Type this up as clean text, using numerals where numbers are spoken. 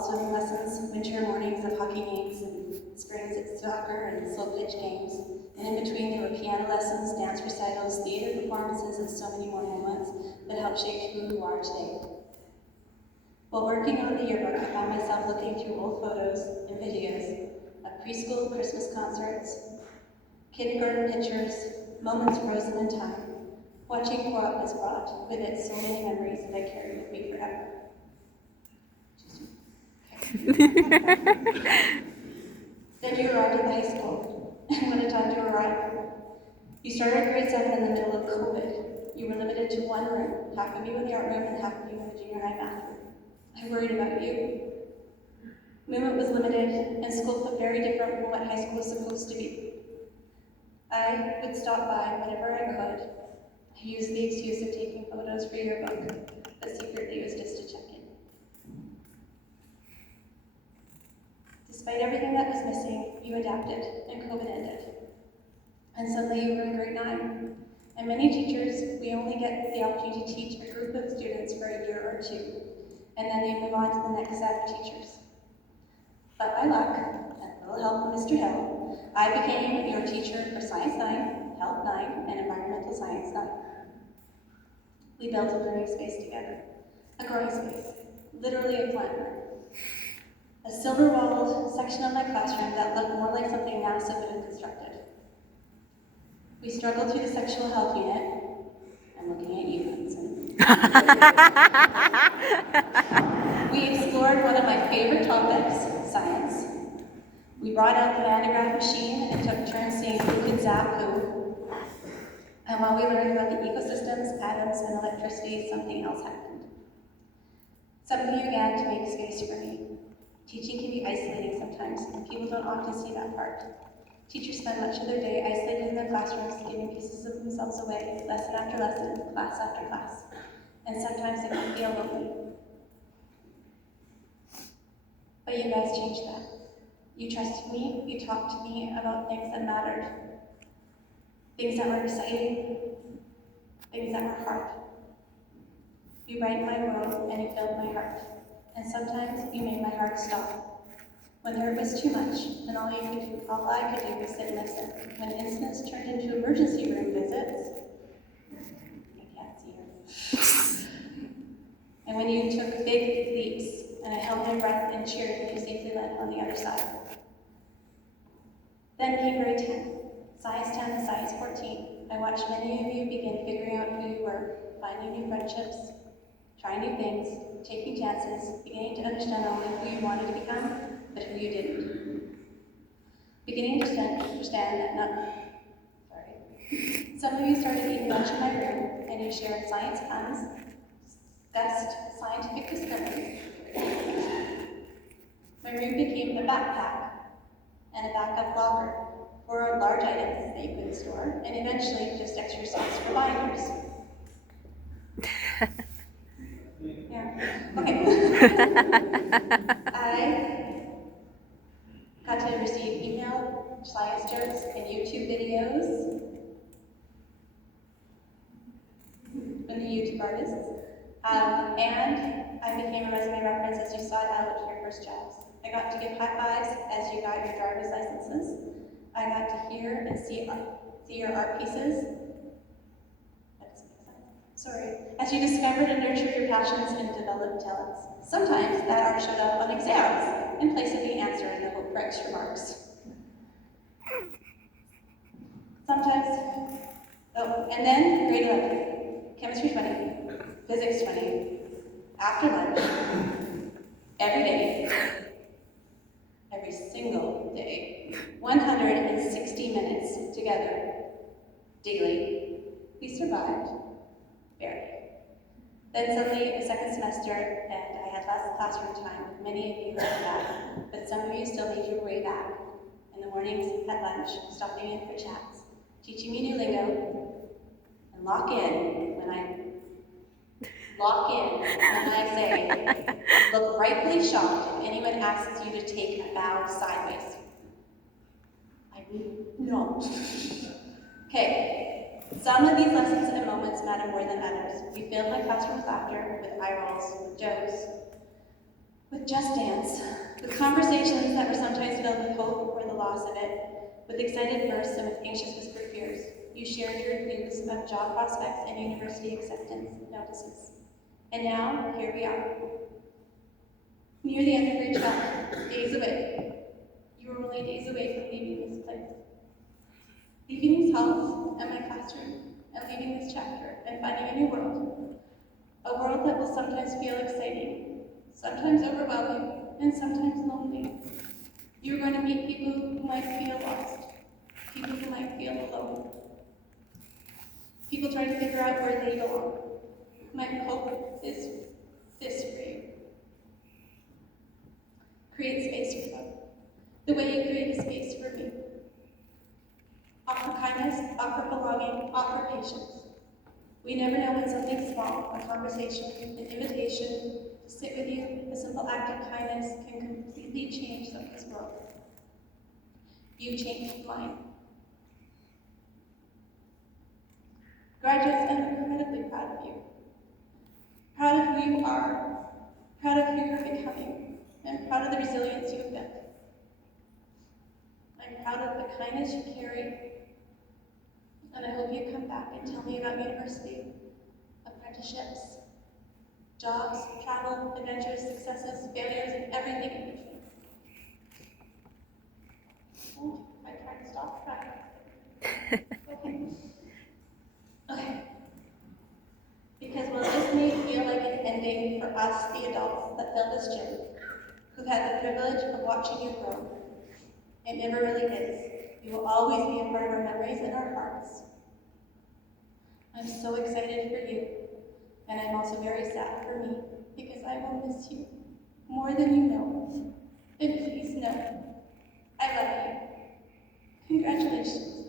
fall swimming lessons, winter mornings of hockey games, and springs at soccer and slow pitch games. And in between, there were piano lessons, dance recitals, theater performances, and so many more moments that helped shape who you are today. While working on the yearbook, I found myself looking through old photos and videos of preschool Christmas concerts, kindergarten pictures, moments frozen in time, watching what has brought with it so many memories that I carry with me forever. Then you arrived at the high school, and what a time to arrive. You started grade 7 in the middle of COVID. You were limited to one room, half of you in the art room and half of you in the junior high math room. I worried about you. Movement was limited, and school felt very different from what high school was supposed to be. I would stop by whenever I could. I used the excuse of taking photos for your book, but secretly it was just to check in. Despite everything that was missing, you adapted, and COVID ended. And suddenly you were in grade 9. And many teachers, we only get the opportunity to teach a group of students for a year or two, and then they move on to the next set of teachers. But by luck, and a little help from Mr. Hill, I became your teacher for Science 9, Health 9, and Environmental Science 9. We built a learning space together, a growing space, literally a plant room. A silver-walled section of my classroom that looked more like something NASA would have constructed. We struggled through the sexual health unit. I'm looking at you, Hudson. We explored one of my favorite topics, science. We brought out the nanograph machine and took turns seeing who could zap who. And while we learned about the ecosystems, atoms, and electricity, something else happened. Something began to make space for me. Teaching can be isolating sometimes, and people don't often see that part. Teachers spend much of their day isolated in their classrooms, giving pieces of themselves away, lesson after lesson, class after class. And sometimes it can feel lonely. But you guys changed that. You trusted me, you talked to me about things that mattered. Things that were exciting, things that were hard. You brightened my world and you filled my heart. And sometimes you made my heart stop. When there was too much, and all I could do was sit and listen. When incidents turned into emergency room visits, I can't see her. And when you took big leaps, and I held my breath and cheered when you safely landed on the other side. Then came grade 10, Science 10 and Science 14. I watched many of you begin figuring out who you were, finding new friendships, trying new things, taking chances, beginning to understand not only who you wanted to become, but who you didn't. Beginning to understand that some of you started eating lunch in my room, and you shared science puns, discussed scientific discoveries. My room became a backpack and a backup locker for large items that you couldn't store, and eventually just extra space for binders. Yeah. Okay. I got to receive email, science jokes, and YouTube videos from the YouTube artists. And I became a resume reference as you sought out your first jobs. I got to give high fives as you got your driver's licenses. I got to hear and see your art pieces. That doesn't make sense. Sorry. As you discovered and nurtured your passions and developed talents. Sometimes that art showed up on exams in place of the answer in the hope for extra marks. Sometimes, and then grade 11, chemistry 20, physics 20, after lunch, every day, every single day, 160 minutes together, daily. We survived, barely. Then suddenly, a second semester, and I had less classroom time. Many of you heard that, but some of you still made your way back. In the mornings, at lunch, stopping in for chats, teaching me new lingo, and lock in when I say, look rightfully shocked if anyone asks you to take a bow sideways. I mean, no. Okay, some of these lessons and moments matter more than others. You filled my classroom with laughter, with eye rolls, with jokes. With Just Dance, with conversations that were sometimes filled with hope or the loss of it, with excited bursts and with anxious whispered fears, you shared your views of job prospects and university acceptance notices. And now, here we are. Near the end of grade 12, days away. You are only days away from leaving this place. Leaving this house and my classroom, and leaving this chapter, and finding a new world. A world that will sometimes feel exciting, sometimes overwhelming, and sometimes lonely. You're going to meet people who might feel lost, people who might feel alone, people trying to figure out where they belong. My hope is this for you. Create space for them, the way you create a space for me. Offer kindness, offer belonging, offer patience. We never know when something small, a conversation, an invitation to sit with you, a simple act of kindness can completely change somebody's world. You changed mine. Graduates, I'm incredibly proud of you. Proud of who you are, proud of who you're becoming, and proud of the resilience you have built. I'm proud of the kindness you carry, and I hope you come back and tell me about university, apprenticeships, jobs, travel, adventures, successes, failures, and everything in between. Oh, I tried to stop crying. Okay. Because while this may feel like an ending for us, the adults that fill this gym, who've had the privilege of watching you grow, it never really is. You will always be a part of our memories and our hearts. I'm so excited for you, and I'm also very sad for me, because I will miss you more than you know. And please know, I love you. Congratulations.